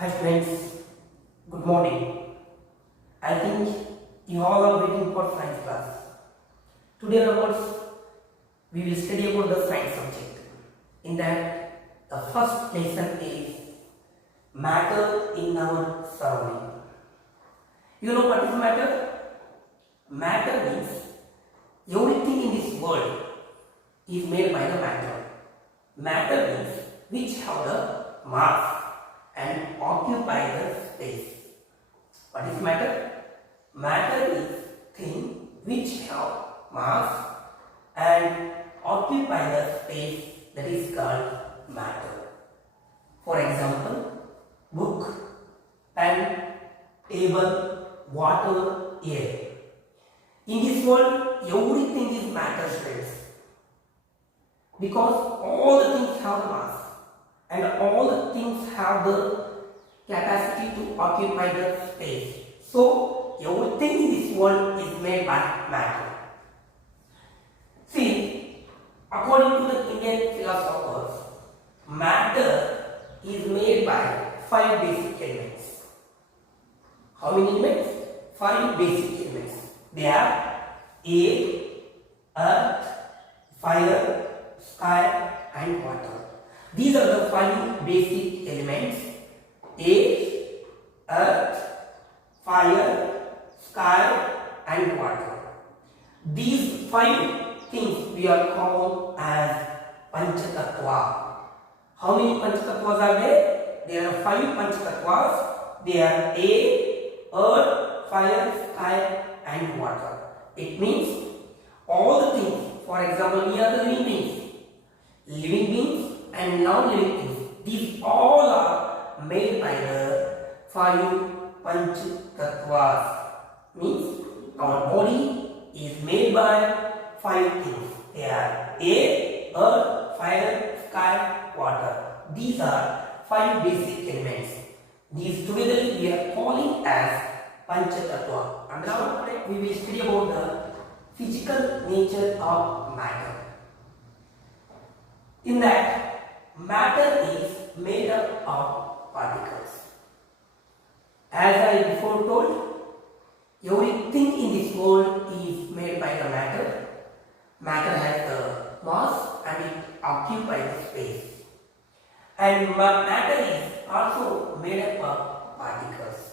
Hi friends, good morning. I think you all are waiting for science class. Today onwards, we will study about the science subject. In that, the first lesson is matter in our surrounding. You know what is matter? Matter means everything in this world is made by the matter. Matter means which have the mass and occupy the space. What is matter? Matter is thing which have mass and occupy the space, that is called matter. For example, book, pen, table, water, air. In this world, everything is matter, friends. Because all the things have mass and all the things have the capacity to occupy the space. So, everything in this world is made by matter. See, according to the Indian philosophers, matter is made by 5 basic elements. How many elements? 5 basic elements. They are air, earth, fire, sky and water. These are the 5 basic elements: air, earth, fire, sky and water. These 5 things we are called as Panchatattva. How many Panchatattwas are there? There are 5 Panchatattwas. They are air, earth, fire, sky and water. It means all the things. For example, we are the living beings and non-living things. These all are made by the 5 Panchtattvas. Means our body is made by 5 things. They are air, earth, fire, sky, water. These are 5 basic elements. These together we are calling as Panchatattva. And now we will study about the physical nature of matter. In that, matter is made up of particles. As I before told, everything in this world is made by the matter. Matter has the mass and it occupies the space. And matter is also made up of particles.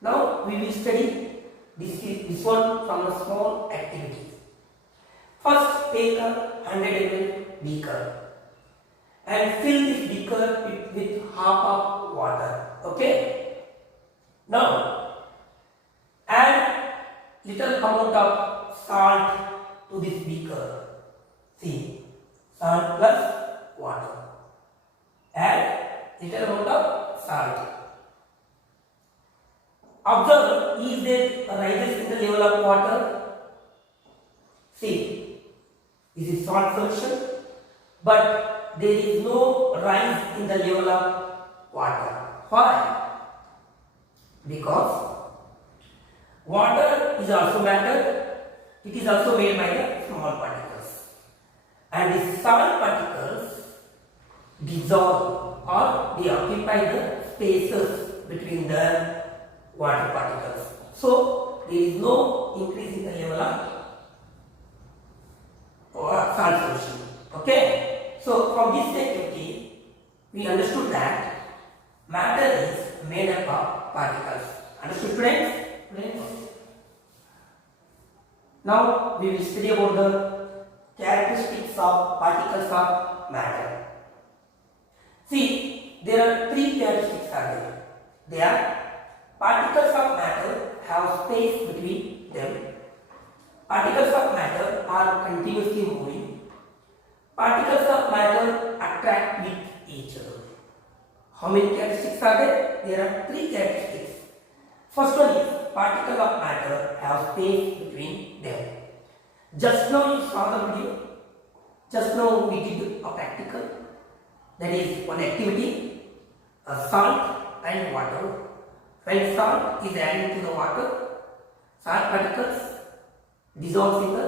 Now we will study this one from a small activity. First, take a 100 ml beaker and fill this beaker with half of water. Okay? Now, add little amount of salt to this beaker. See, salt plus water. Add little amount of salt. Observe, is there rises in the level of water? See, this is salt solution, but there is no rise in the level of water. Why? Because water is also matter. It is also made by the small particles. And these salt particles dissolve or they occupy the spaces between the water particles. So, there is no increase in the level of salt solution. Okay? So, from this activity, we understood that matter is made up of particles. Understood, friends? Now, we will study about the characteristics of particles of matter. See, there are 3 characteristics are there. They are particles of matter have space between them. Particles of matter are continuously moving. Particles of matter attract with each other. How many characteristics are there? There are 3 characteristics. First one is particles of matter have space between them. Just now you saw the video. Just now we did a practical. That is one activity. Salt and water. When salt is added to the water, salt particles dissolve in the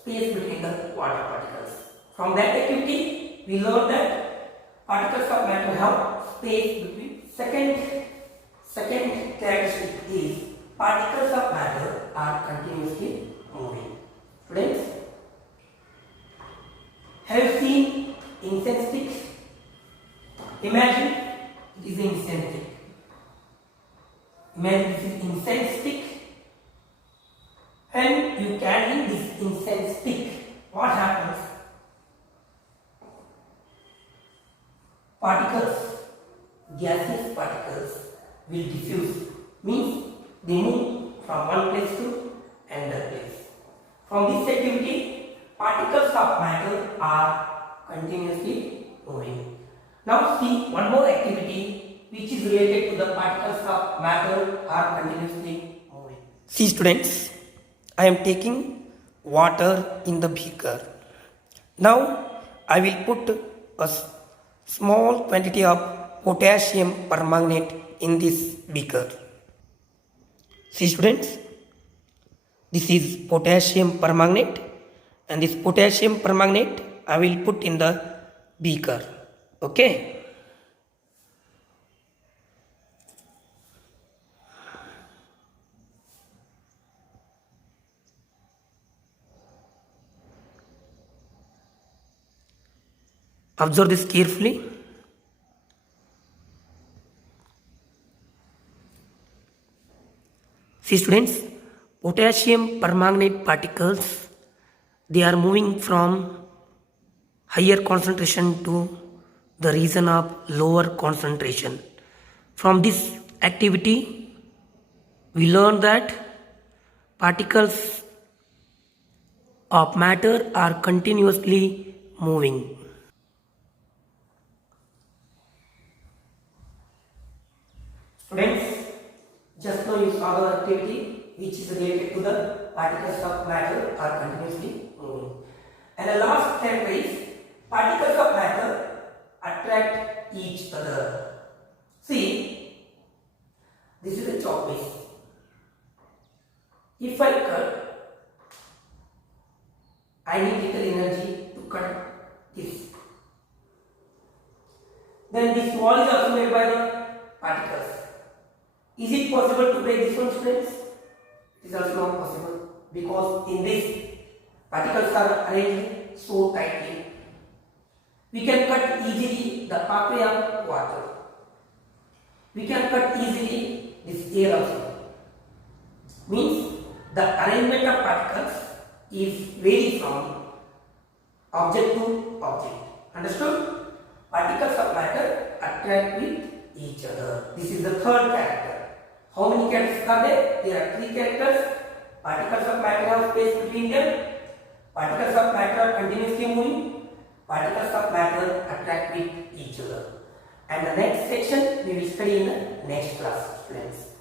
space between the water particles. From that activity, we learned that particles of matter have space between. Second Second characteristic is particles of matter are continuously moving. Students, have you seen incense stick? Imagine it is an incense stick. Imagine this is incense stick. When you carry this incense stick, what happens? Particles, gaseous particles will diffuse, means they move from one place to another place. From this activity, particles of matter are continuously moving. Now see one more activity which is related to the particles of matter are continuously moving. See students, I am taking water in the beaker. Now I will put a small quantity of potassium permanganate in this beaker. See students, this is potassium permanganate, and this potassium permanganate I will put in the beaker. Okay. Observe this carefully. See students, potassium permanganate particles, they are moving from higher concentration to the region of lower concentration. From this activity, we learn that particles of matter are continuously moving. Students, just now you saw the activity which is related to the particles of matter are continuously moving. And the last step is particles of matter attract each other. See, this is a chalk piece. If I cut, I need little energy to cut this. Then this wall is also made by the particles. Is it possible to break this one, students? It is also not possible because in this particles are arranged so tightly. We can cut easily the pathway of water. We can cut easily this air also. Means the arrangement of particles is vary from object to object. Understood? Particles of matter attract with each other. This is the third character. How many characters are there? There are three characters. Particles of matter have space between them. Particles of matter are continuously moving. Particles of matter attract with each other. And the next section we will study in the next class, friends.